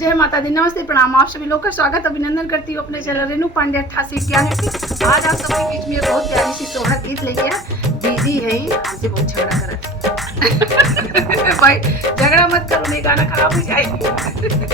जय माता दी, नमस्ते, प्रणाम। आप सभी लोग का स्वागत अभिनंदन करती हूँ अपने चैनल रेणु पांडे 88। क्या है कि आज आप सबके बीच में बहुत प्यारी सी सोहर गीत लेके आए। दीदी है ही हमसे बहुत झगड़ा कर भाई झगड़ा मत करो, नहीं गाना खराब हो जाएगा।